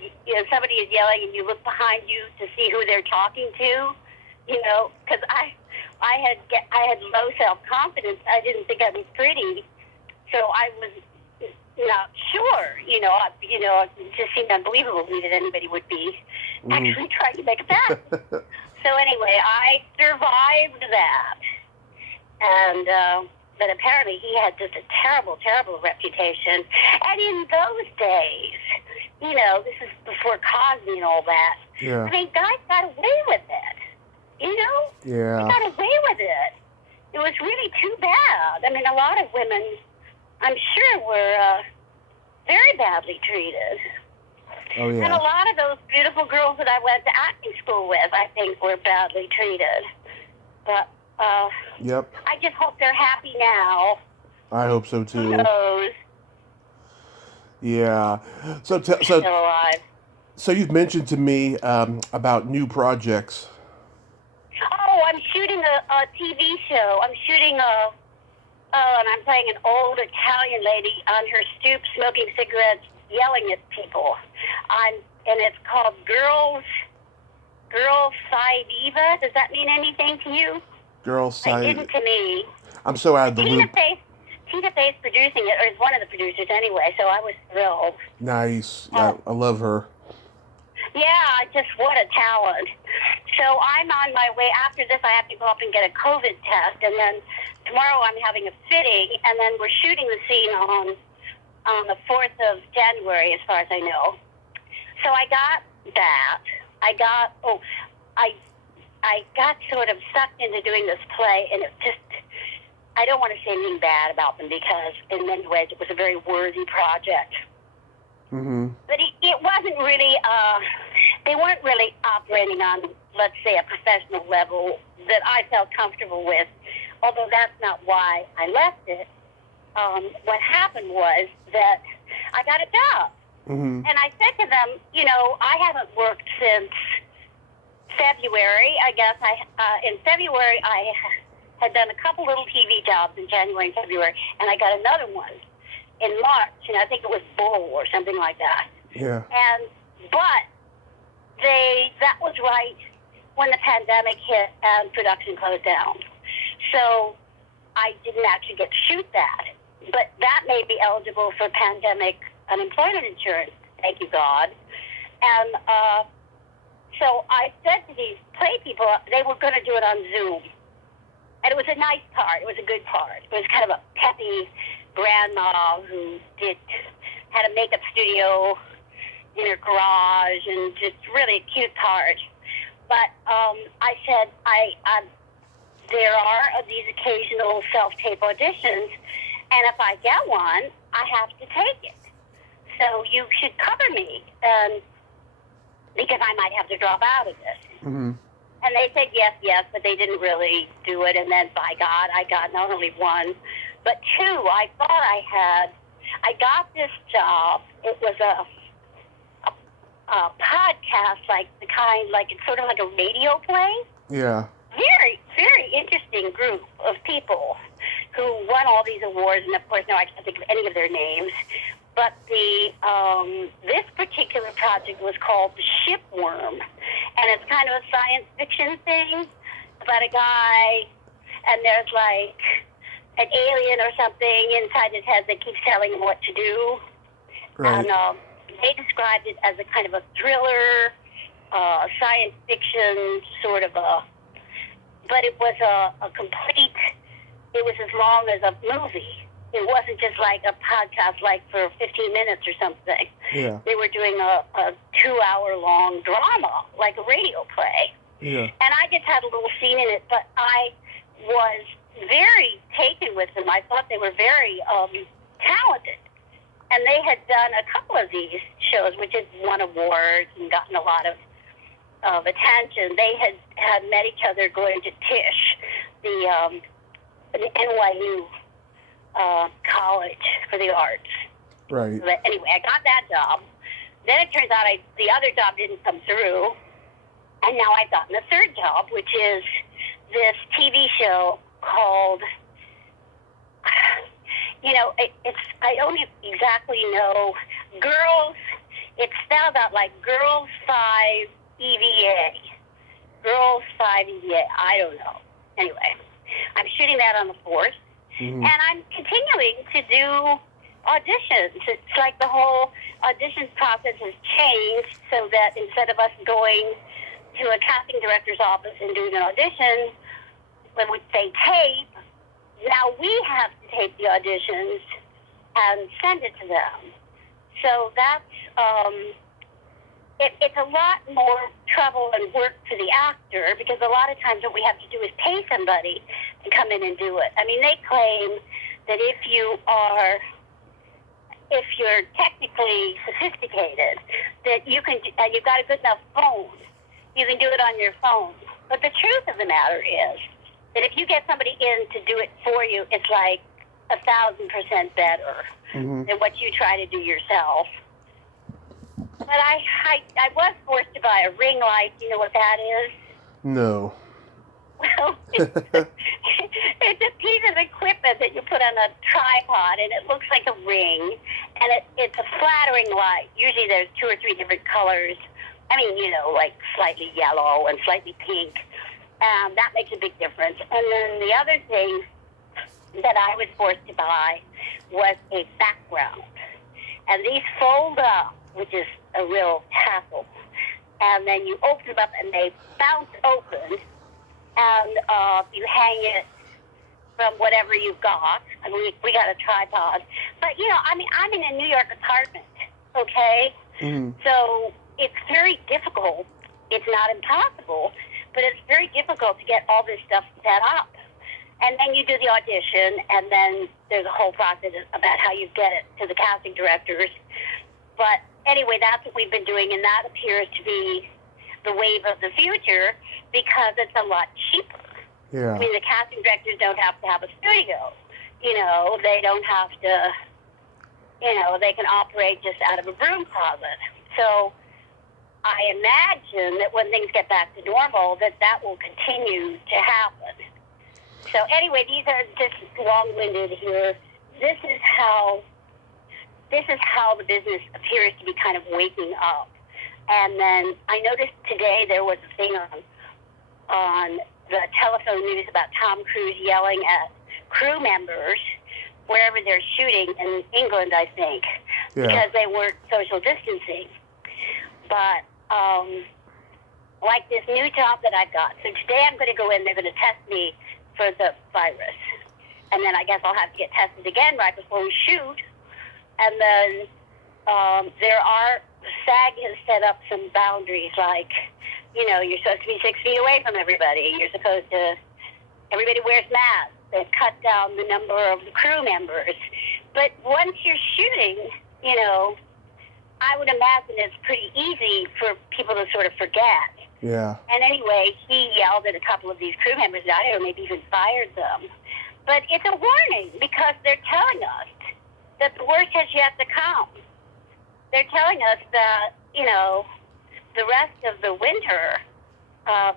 somebody is yelling and you look behind you to see who they're talking to, because I had low self-confidence. I didn't think I was pretty. So I was not sure, it just seemed unbelievable to me that anybody would be actually trying to make a pass. So anyway, I survived that. And, but apparently he had just a terrible, terrible reputation. And in those days, this is before Cosby and all that. Yeah. I mean, guys got away with it. Yeah. They got away with it. It was really too bad. I mean, a lot of women, I'm sure, were very badly treated. Oh, yeah. And a lot of those beautiful girls that I went to acting school with, I think, were badly treated. But, yep. I just hope they're happy now. I hope so, too. Who knows? Yeah. So still alive. So you've mentioned to me about new projects. Oh, I'm shooting a TV show. I'm shooting and I'm playing an old Italian lady on her stoop smoking cigarettes, yelling at people. And it's called Girl Psi Diva. Does that mean anything to you? Girl Psi. It didn't to me. I'm so out of the loop. Tina Fey's producing it, or is one of the producers anyway, so I was thrilled. Nice. Yeah, I love her. Yeah, just what a talent. So I'm on my way. After this, I have to go up and get a COVID test, and then tomorrow I'm having a fitting, and then we're shooting the scene on the 4th of January, as far as I know. So I got that. I got sort of sucked into doing this play, and it just, I don't want to say anything bad about them because in many ways it was a very worthy project. Mm-hmm. But it wasn't really, they weren't really operating on, let's say, a professional level that I felt comfortable with, although that's not why I left it. What happened was that I got a job. Mm-hmm. And I said to them, I haven't worked since February. I guess in February I had done a couple little TV jobs in January and February, and I got another one in March, and I think it was Bull or something like that. Yeah. But that was right when the pandemic hit and production closed down. So I didn't actually get to shoot that. But that made me eligible for pandemic unemployment insurance, thank you God. And so I said to these play people, they were going to do it on Zoom. And it was a nice part. It was a good part. It was kind of a peppy grandma who had a makeup studio in her garage and just really a cute part. But I said, there are these occasional self-tape auditions, and if I get one, I have to take it. So you should cover me, because I might have to drop out of this. Mm-hmm. And they said yes, but they didn't really do it. And then, by God, I got not only one, But two, I thought I got this job. It was a podcast, like the kind, like it's sort of like a radio play. Yeah. Very, very interesting group of people who won all these awards, and of course now I can't think of any of their names. But this particular project was called The Shipworm, and it's kind of a science fiction thing about a guy, and there's like an alien or something inside his head that keeps telling him what to do. Right. And they described it as a kind of a thriller, science fiction sort of but it was a complete, it was as long as a movie. It wasn't just like a podcast like for 15 minutes or something. Yeah. They were doing a 2-hour-long drama, like a radio play. Yeah. And I just had a little scene in it, but I was very taken with them. I thought they were very talented. And they had done a couple of these shows, which had won awards and gotten a lot of attention. They had met each other going to Tisch, the NYU College for the Arts. Right. But anyway, I got that job. Then it turns out the other job didn't come through. And now I've gotten a third job, which is this TV show called, I don't exactly know, Girls, it's spelled out like Girls 5 EVA. Girls 5 EVA, I don't know. Anyway, I'm shooting that on the 4th. Mm-hmm. And I'm continuing to do auditions. It's like the whole audition process has changed so that instead of us going to a casting director's office and doing an audition, when they tape, now we have to tape the auditions and send it to them. So that's, it's a lot more trouble and work for the actor because a lot of times what we have to do is pay somebody to come in and do it. I mean, they claim that if you're technically sophisticated, that you can, and you've got a good enough phone, you can do it on your phone. But the truth of the matter is that if you get somebody in to do it for you, it's like 1,000% better than what you try to do yourself. But I was forced to buy a ring light. You know what that is? No. Well, it's a piece of equipment that you put on a tripod, and it looks like a ring, and it's a flattering light. Usually there's 2 or 3 different colors. I mean, like slightly yellow and slightly pink. That makes a big difference. And then the other thing that I was forced to buy was a background. And these fold up, which is a real hassle. And then you open them up and they bounce open. And you hang it from whatever you've got. I mean, we got a tripod. But, I'm in a New York apartment, okay? Mm-hmm. So it's very difficult. It's not impossible, but it's very difficult to get all this stuff set up. And then you do the audition, and then there's a whole process about how you get it to the casting directors. But anyway, that's what we've been doing, and that appears to be the wave of the future because it's a lot cheaper. Yeah. I mean, the casting directors don't have to have a studio. They don't have to, they can operate just out of a broom closet. So I imagine that when things get back to normal, that will continue to happen. So anyway, these are just long-winded here. This is how the business appears to be kind of waking up. And then I noticed today there was a thing on the telephone news about Tom Cruise yelling at crew members wherever they're shooting in England, I think, because they weren't social distancing. But like this new job that I've got. So today I'm going to go in, they're going to test me for the virus. And then I guess I'll have to get tested again right before we shoot. And then SAG has set up some boundaries, like, you're supposed to be 6 feet away from everybody. Everybody wears masks. They've cut down the number of the crew members. But once you're shooting, I would imagine it's pretty easy for people to sort of forget. Yeah. And anyway, he yelled at a couple of these crew members, I don't know, maybe even fired them. But it's a warning because they're telling us that the worst has yet to come. They're telling us that, the rest of the winter,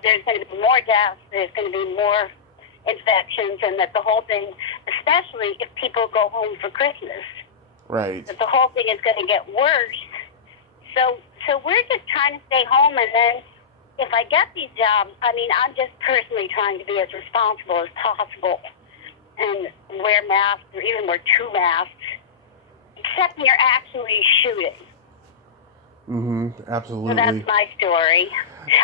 there's going to be more deaths, there's going to be more infections, and that the whole thing, especially if people go home for Christmas, Right. that the whole thing is going to get worse. So we're just trying to stay home, and then if I get these jobs, I'm just personally trying to be as responsible as possible and wear masks or even wear 2 masks, except when you're actually shooting. Absolutely. So that's my story.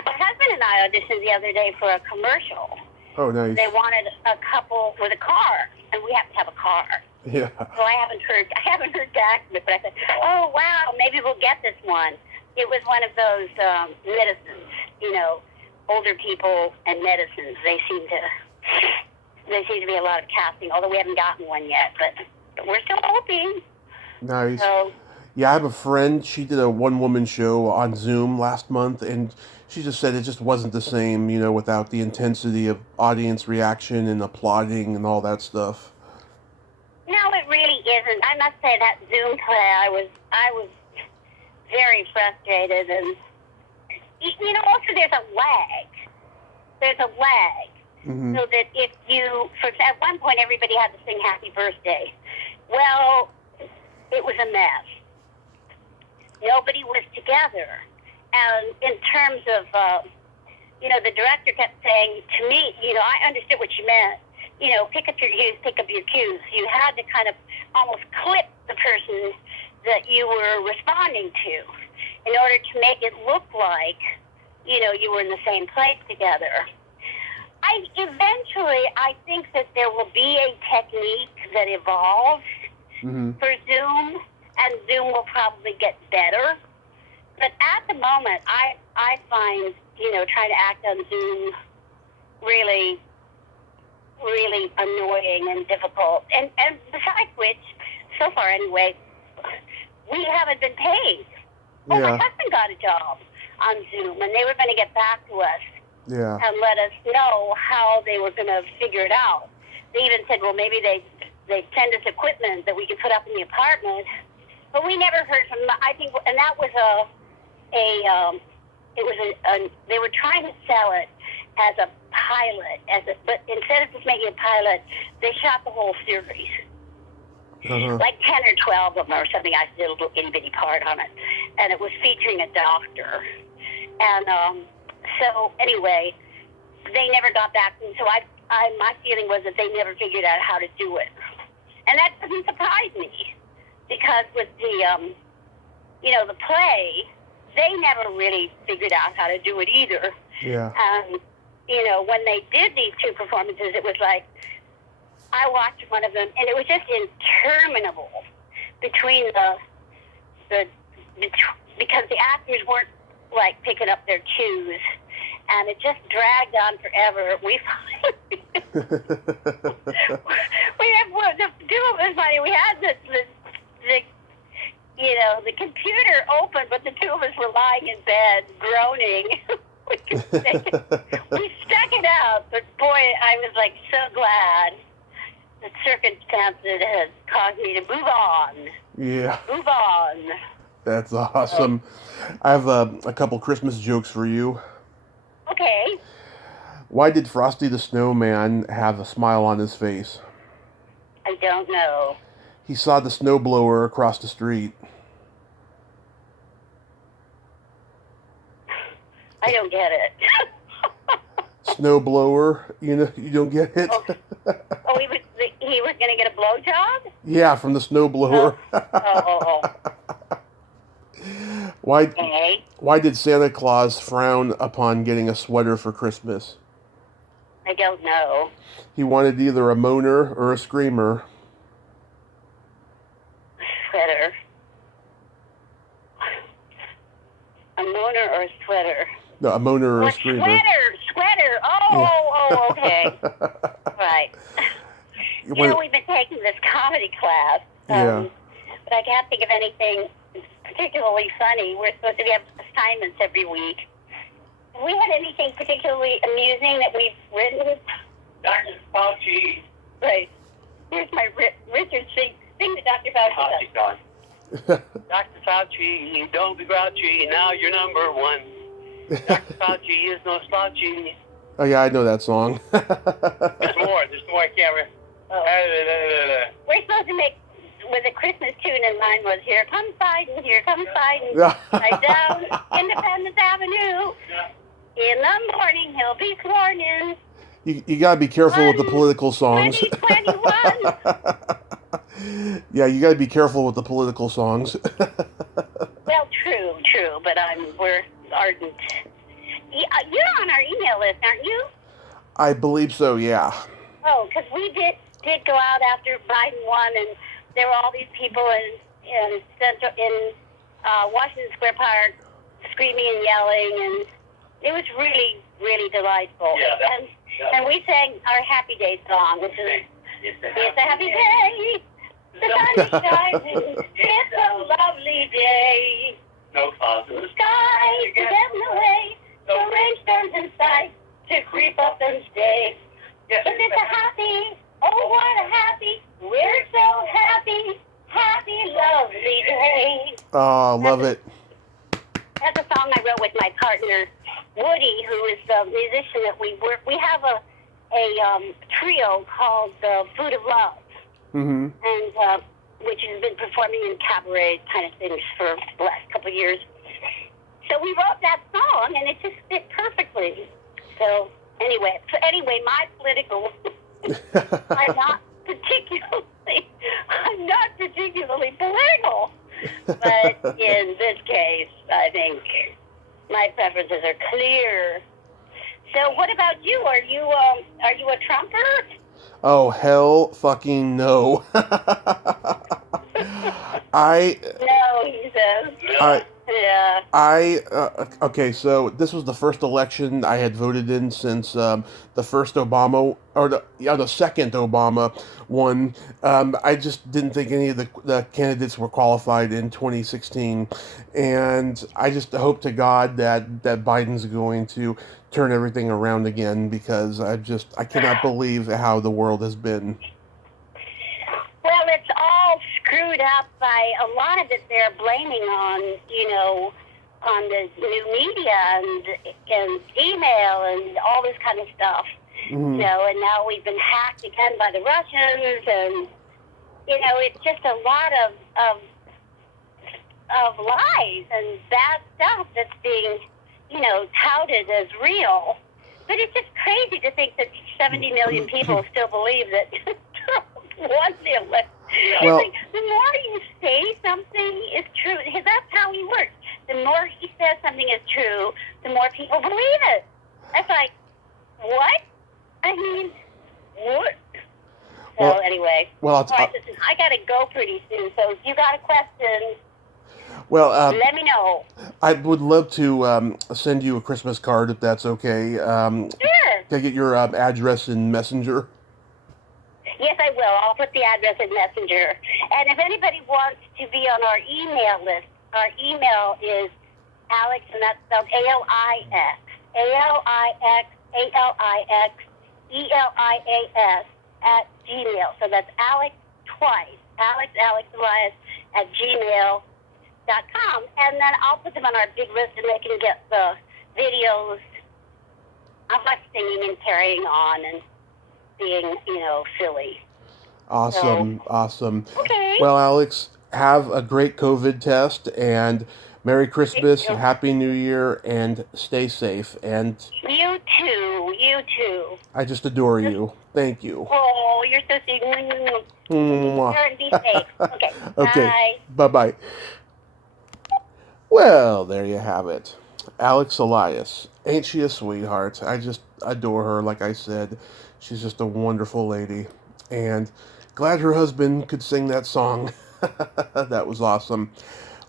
My husband and I auditioned the other day for a commercial. Oh, nice. They wanted a couple with a car, and we have to have a car. Yeah. So I haven't heard back from it, but I said, oh wow, maybe we'll get this one. It was one of those medicines, older people and medicines. There seems to be a lot of casting, although we haven't gotten one yet, but we're still hoping. Nice. So, yeah, I have a friend. She did a one-woman show on Zoom last month, and she just said it just wasn't the same, without the intensity of audience reaction and applauding and all that stuff. no, it really isn't. I must say that Zoom play, I was very frustrated, and also there's a lag. Mm-hmm. So that if you, at one point everybody had to sing Happy Birthday. Well, it was a mess. Nobody was together. And in terms of, the director kept saying to me, I understood what you meant. Pick up your cues. You had to kind of almost clip the person that you were responding to in order to make it look like, you were in the same place together. I think that there will be a technique that evolves for Zoom, and Zoom will probably get better. But at the moment, I find, trying to act on Zoom really, really annoying and difficult. And besides which, so far anyway, we haven't been paid. Oh, my husband got a job on Zoom, and they were going to get back to us. Yeah. And let us know how they were going to figure it out. They even said, well, maybe they send us equipment that we could put up in the apartment. But we never heard from them. I think, and that was they were trying to sell it as a pilot, but instead of just making a pilot, they shot the whole series. Like 10 or 12 of them or something. I did a little itty-bitty part on it. And it was featuring a doctor. And, so anyway, they never got back to me. So my feeling was that they never figured out how to do it, and that doesn't surprise me because with the the play, they never really figured out how to do it either. Yeah. When they did these 2 performances, it was like I watched one of them, and it was just interminable between because the actors weren't like picking up their cues, and it just dragged on forever. We had the 2 of us funny. We had the computer open, but the 2 of us were lying in bed groaning. We stuck it out, but boy, I was like so glad the circumstances had caused me to move on. Yeah. Move on. That's awesome. I have a couple Christmas jokes for you. Okay. Why did Frosty the Snowman have a smile on his face? I don't know. He saw the snowblower across the street. I don't get it. Snowblower, you don't get it? Oh, he was going to get a blowjob? Yeah, from the snowblower. Oh. Why did Santa Claus frown upon getting a sweater for Christmas? I don't know. He wanted either a moaner or a screamer. Sweater. A moaner or a sweater? No, a moaner or a screamer. Sweater. Oh, okay. Right. We've been taking this comedy class. But I can't think of anything particularly funny. We're supposed to have assignments every week. Have we had anything particularly amusing that we've written? Dr. Fauci. Right. Here's my Richard sing to Dr. Fauci. Dr. Fauci, don't be grouchy. Now you're number one. Dr. Fauci is no slouchy. Oh yeah, I know that song. There's more. I can't remember. We're supposed to make with a Christmas tune, and mine was "Here Comes Biden, Here Comes Biden, right down Independence Avenue. In the morning, he'll be sworn in." You gotta be careful with the political songs. 2021. Yeah, you gotta be careful with the political songs. Well, true, but we're ardent. You're on our email list, aren't you? I believe so. Yeah. Oh, because we did go out after Biden won, and there were all these people in Washington Square Park screaming and yelling, and it was really, really delightful. Yeah, and we sang our Happy Day song, which is "It's a happy day, the sun is shining, it's a lovely day. No clouds in the Sky is getting away, the rain storms in sight to creep up and stay. Yes, But it's a happy, oh what a happy, we're so happy, lovely day." Oh, love it. That's a song I wrote with my partner Woody, who is the musician that we work. We have a trio called Food of Love, Mm-hmm. and which has been performing in cabaret kind of things for the last couple of years. So we wrote that song, and it just fit perfectly. So anyway, my political, I'm not particularly political, but in this case, I think my preferences are clear. So what about you? Are you a Trumper? Oh, hell fucking no. No, he says. Yeah. Okay, so this was the first election I had voted in since the first Obama, or the second Obama won. I just didn't think any of the candidates were qualified in 2016, and I just hope to God that Biden's going to turn everything around again, because I cannot believe how the world has been. Well, it's all screwed up by a lot of it. They're blaming on the new media and email and all this kind of stuff. Mm-hmm. And now we've been hacked again by the Russians, and it's just a lot of lies and bad stuff that's being touted as real. But it's just crazy to think that 70 million people still believe that Trump won the election. Well, it's like, the more you say something is true, that's how he works. The more he says something is true, the more people believe it. That's like, what? I mean, what? So anyway, well, all right, listen, I got to go pretty soon, so if you got a question, well, let me know. I would love to send you a Christmas card if that's okay. Sure. Can I get your address in Messenger? Yes, I will. I'll put the address in Messenger. And if anybody wants to be on our email list, our email is Alix, and that's spelled ALIX, ALIX @gmail. So that's Alix twice, Alix Elias @gmail.com. And then I'll put them on our big list, and they can get the videos of us singing and carrying on and being, silly. Awesome. Okay. Well, Alix, have a great COVID test, and Merry Christmas, Happy New Year, and stay safe. And You too. I just adore you. Thank you. Oh, you're so sweet. Mwah. And be safe. Okay. Okay. Bye. Bye-bye. Well, there you have it. Alix Elias. Ain't she a sweetheart? I just adore her, like I said. She's just a wonderful lady. And glad her husband could sing that song. That was awesome.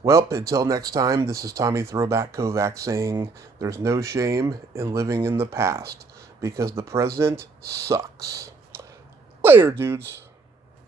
Well, until next time, this is Tommy Throwback Kovac saying there's no shame in living in the past, because the present sucks. Later, dudes.